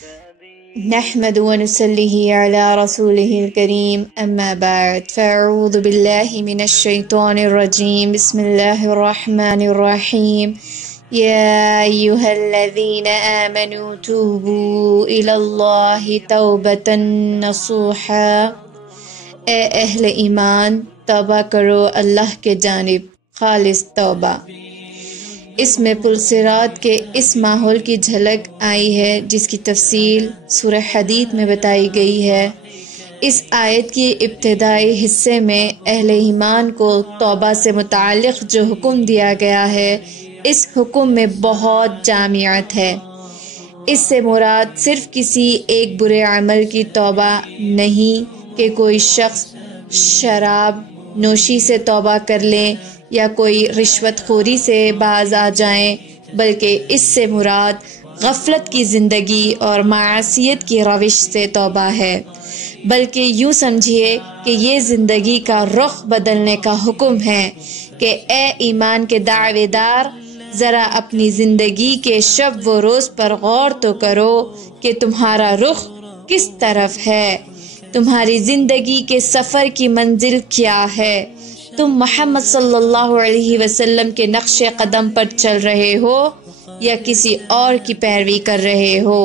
نحمد ونصلي على رسوله الكريم أما بعد فأعوذ بالله من الشيطان الرجيم بسم الله الرحمن الرحيم يا أيها الذين آمنوا توبوا إلى الله توبة نصوحا، اے اہل ایمان توبہ کرو اللہ کے جانب خالص توبہ۔ اس میں پلسرات کے اس ماحول کی جھلک آئی ہے جس کی تفصیل سورہ حدید میں بتائی گئی ہے۔ اس آیت کی ابتدائی حصے میں اہل ایمان کو توبہ سے متعلق جو حکم دیا گیا ہے، اس حکم میں بہت جامعت ہے۔ اس سے مراد صرف کسی ایک برے عمل کی توبہ نہیں کہ کوئی شخص شراب نوشی سے توبہ کر لیں یا کوئی رشوت خوری سے باز آ جائیں، بلکہ اس سے مراد غفلت کی زندگی اور معصیت کی روش سے توبہ ہے۔ بلکہ یوں سمجھیے کہ یہ زندگی کا رخ بدلنے کا حکم ہے کہ اے ایمان کے دعوے دار، ذرا اپنی زندگی کے شب و روز پر غور تو کرو کہ تمہارا رخ کس طرف ہے، تمہاری زندگی کے سفر کی منزل کیا ہے، تم محمد صلی اللہ علیہ وسلم کے نقش قدم پر چل رہے ہو یا کسی اور کی پیروی کر رہے ہو۔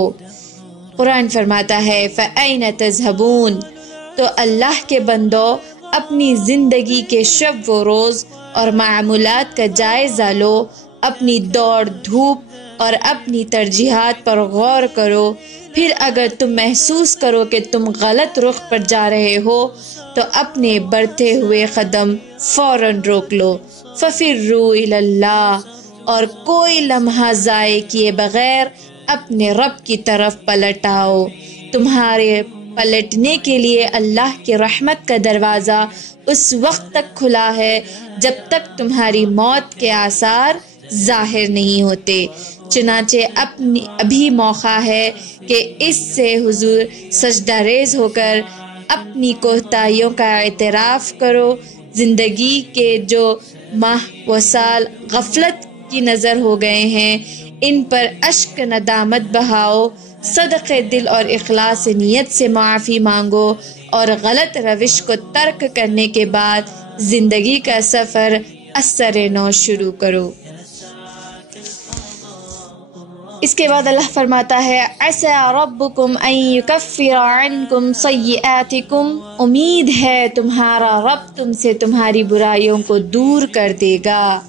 قرآن فرماتا ہے فَأَيْنَ تَذْهَبُونَ، تو اللہ کے بندو اپنی زندگی کے شب و روز اور معمولات کا جائزہ لو، اپنی دوڑ دھوپ اور اپنی ترجیحات پر غور کرو، پھر اگر تم محسوس کرو کہ تم غلط رخ پر جا رہے ہو تو اپنے بڑھتے ہوئے قدم فوراً روک لو۔ فَفِرُّوا إِلَى اللَّهِ، اور کوئی لمحہ ضائع کیے بغیر اپنے رب کی طرف پلٹ آؤ۔ تمہارے پلٹنے کے لیے اللہ کی رحمت کا دروازہ اس وقت تک کھلا ہے جب تک تمہاری موت کے آثار ظاہر نہیں ہوتے، چنانچہ ابھی موقع ہے کہ اس سے حضور سجدہ ریز ہو کر اپنی کوتاہیوں کا اعتراف کرو۔ زندگی کے جو ماہ و سال غفلت کی نظر ہو گئے ہیں، ان پر اشک ندامت بہاؤ، صدق دل اور اخلاص نیت سے معافی مانگو اور غلط روش کو ترک کرنے کے بعد زندگی کا سفر اثر نو شروع کرو۔ اس کے بعد اللہ فرماتا ہے عَسَىٰ رَبُّكُمْ أَن يُكَفِّرَ عَنْكُمْ سَيِّئَاتِكُمْ، امید ہے تمہارا رب تم سے تمہاری برائیوں کو دور کر دے گا۔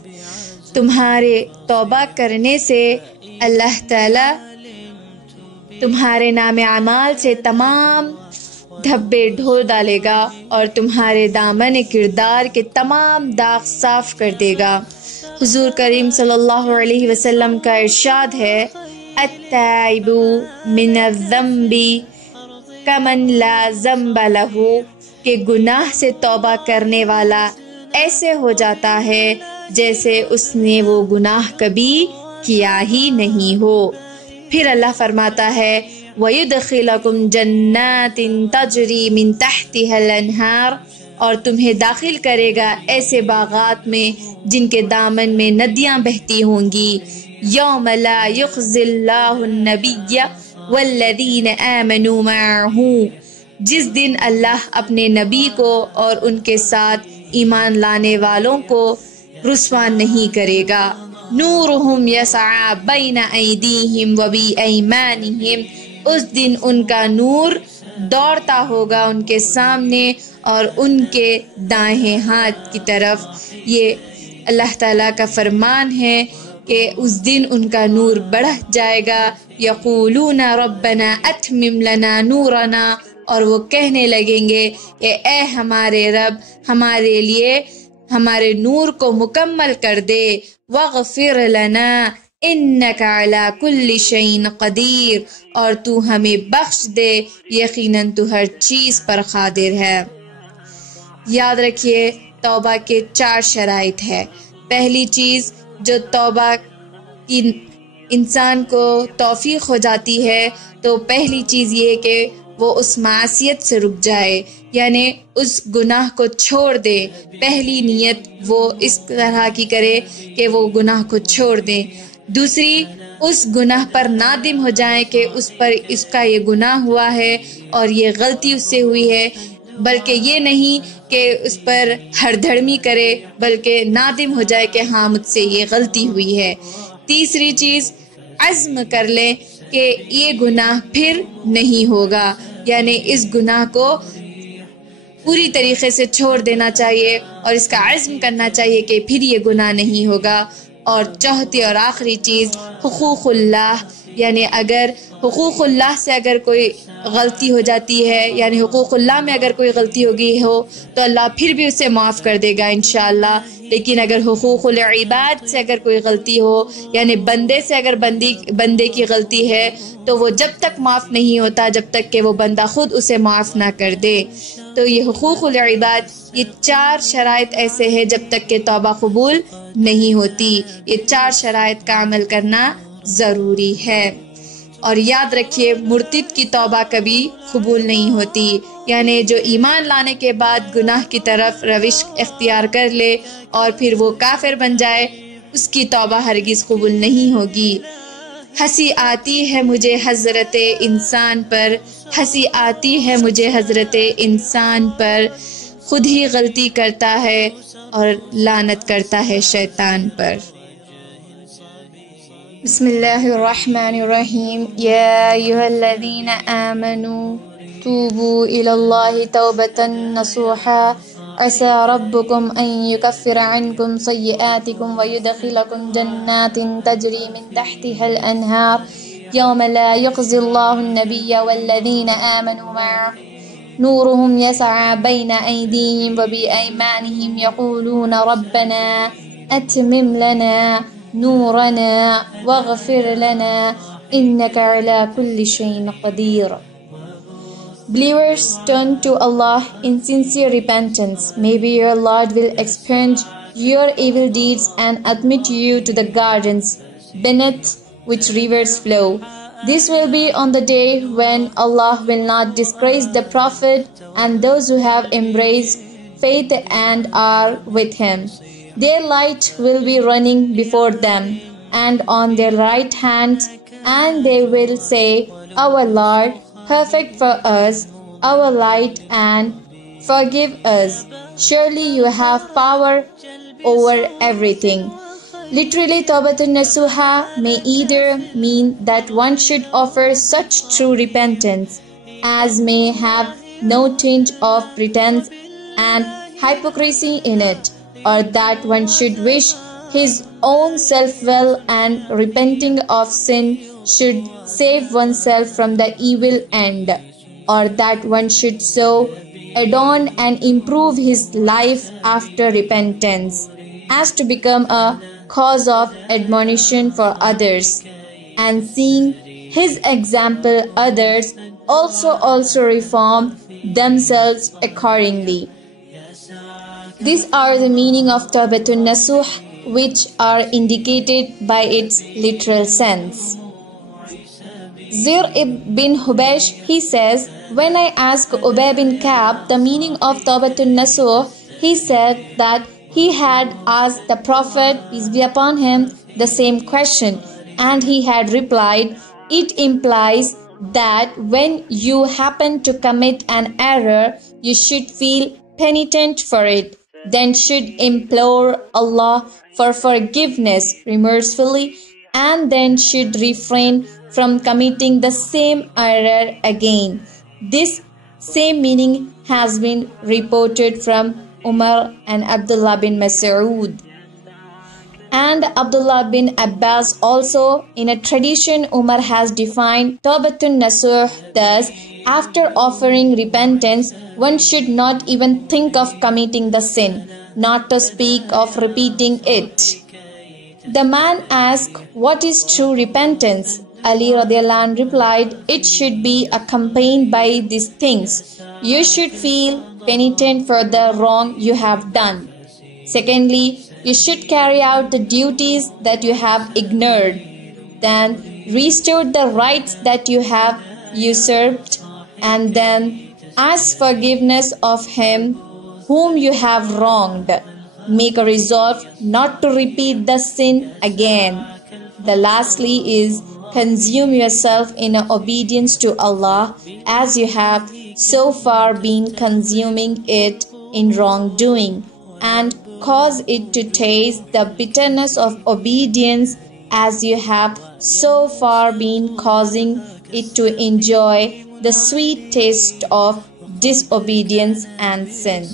تمہارے توبہ کرنے سے اللہ تعالی تمہارے نام اعمال سے تمام دھبے دھو ڈالے گا اور تمہارے دامن کردار کے تمام داغ صاف کر دے گا۔ حضور کریم صلی اللہ علیہ وسلم کا ارشاد ہے التائب من الذنب کمن لا ذنب لہ، کہ گناہ سے توبہ کرنے والا ایسے ہو جاتا ہے جیسے اس نے وہ گناہ کبھی کیا ہی نہیں ہو۔ پھر اللہ فرماتا ہے وَيُدْخِلَكُمْ جَنَّاتٍ تَجْرِي مِن تَحْتِهَا الْأَنْهَارُ، اور تمہیں داخل کرے گا ایسے باغات میں جن کے دامن میں ندیاں بہتی ہوں گی۔ یوم لا یخزی اللہ النبی والذین آمنوا معہ، جس دن اللہ اپنے نبی کو اور ان کے ساتھ ایمان لانے والوں کو رسوا نہیں کرے گا۔ نورہم یسعی بین ایدیہم وبایمانہم، اس دن ان کا نور دوڑتا ہوگا ان کے سامنے اور ان کے دائیں ہاتھ کی طرف۔ یہ اللہ تعالیٰ کا فرمان ہے کہ اس دن ان کا نور بڑھ جائے گا۔ یقولون ربنا اتمم لنا نورنا، اور وہ کہنے لگیں گے کہ اے ہمارے رب ہمارے لیے ہمارے نور کو مکمل کر دے۔ واغفر لنا انک علی کل شیء قدیر، اور تو ہمیں بخش دے، یقیناً تو ہر چیز پر قادر ہے۔ یاد رکھیے توبہ کے 4 شرائط ہے۔ پہلی چیز جو توبہ کی انسان کو توفیق ہو جاتی ہے تو پہلی چیز یہ کہ وہ اس معصیت سے رک جائے، یعنی اس گناہ کو چھوڑ دے۔ پہلی نیت وہ اس طرح کی کرے کہ وہ گناہ کو چھوڑ دے۔ دوسری اس گناہ پر نادم ہو جائیں کہ اس کا یہ گناہ ہوا ہے اور یہ غلطی اس سے ہوئی ہے، بلکہ یہ نہیں کہ اس پر ہر دھڑمی کرے، بلکہ نادم ہو جائے کہ ہاں مجھ سے یہ غلطی ہوئی ہے۔ تیسری چیز، عزم کر لیں کہ یہ گناہ پھر نہیں ہوگا، یعنی اس گناہ کو پوری طریقے سے چھوڑ دینا چاہیے اور اس کا عزم کرنا چاہیے کہ پھر یہ گناہ نہیں ہوگا۔ اور چوتھی اور آخری چیز، حقوق اللہ، یعنی اگر حقوق اللہ سے اگر کوئی غلطی ہو جاتی ہے، یعنی حقوق اللہ میں اگر کوئی غلطی ہوگی ہو تو اللہ پھر بھی اسے معاف کر دے گا انشاءاللہ، لیکن اگر حقوق العباد سے اگر کوئی غلطی ہو، یعنی بندے سے اگر بندے کی غلطی ہے تو وہ جب تک معاف نہیں ہوتا جب تک کہ وہ بندہ خود اسے معاف نہ کر دے۔ تو یہ حقوق العباد، یہ 4 شرائط ایسے ہیں جب تک کہ توبہ قبول نہیں ہوتی، یہ 4 شرائط کا عمل کرنا ضروری ہے۔ اور یاد رکھیے، مرتد کی توبہ کبھی قبول نہیں ہوتی، یعنی جو ایمان لانے کے بعد گناہ کی طرف روش اختیار کر لے اور پھر وہ کافر بن جائے، اس کی توبہ ہرگز قبول نہیں ہوگی۔ ہنسی آتی ہے مجھے حضرت انسان پر، ہنسی آتی ہے مجھے حضرت انسان پر، خود ہی غلطی کرتا ہے اور لعنت کرتا ہے شیطان پر۔ بسم اللہ الرحمن الرحیم، یا ایھا الذین آمنوا توبوا الی اللہ توبۃ نصوحا عسى ربكم أن يكفر عنكم سيئاتكم ويدخلكم جنات تجري من تحتها الأنهار يوم لا يخزي الله النبي والذين آمنوا معه نورهم يسعى بين أيديهم وبأيمانهم يقولون ربنا أتمم لنا نورنا واغفر لنا إنك على كل شيء قدير. Believers, turn to Allah in sincere repentance. Maybe your Lord will expunge your evil deeds and admit you to the gardens beneath which rivers flow. This will be on the day when Allah will not disgrace the Prophet and those who have embraced faith and are with him. Their light will be running before them and on their right hand, and they will say, Our Lord, perfect for us our light and forgive us. Surely you have power over everything. Literally, Tawbatun Nasuha may either mean that one should offer such true repentance as may have no tinge of pretense and hypocrisy in it, or that one should wish his own self well and repenting of sin should save oneself from the evil end, or that one should so adorn and improve his life after repentance as to become a cause of admonition for others, and seeing his example others also reform themselves accordingly. These are the meaning of Tawbatun Nasuh, which are indicated by its literal sense. Zir bin Hubaysh, he says, when I asked Ubay bin Ka'b the meaning of Tawbatun Nasuh, he said that he had asked the Prophet, peace be upon him, the same question, and he had replied, it implies that when you happen to commit an error, you should feel penitent for it, then should implore Allah for forgiveness remorsefully, and then should refrain from committing the same error again. This same meaning has been reported from Umar and Abdullah bin Mas'ud. And Abdullah bin Abbas also. In a tradition, Umar has defined Tawbatun Nasuh thus: after offering repentance, one should not even think of committing the sin, not to speak of repeating it. The man asked, what is true repentance? Ali radiallahu anh replied, it should be accompanied by these things. You should feel penitent for the wrong you have done. Secondly, you should carry out the duties that you have ignored. Then restore the rights that you have usurped. And then ask forgiveness of him whom you have wronged. Make a resolve not to repeat the sin again. The lastly is consume yourself in obedience to Allah as you have so far been consuming it in wrongdoing, and cause it to taste the bitterness of obedience as you have so far been causing it to enjoy the sweet taste of disobedience and sin.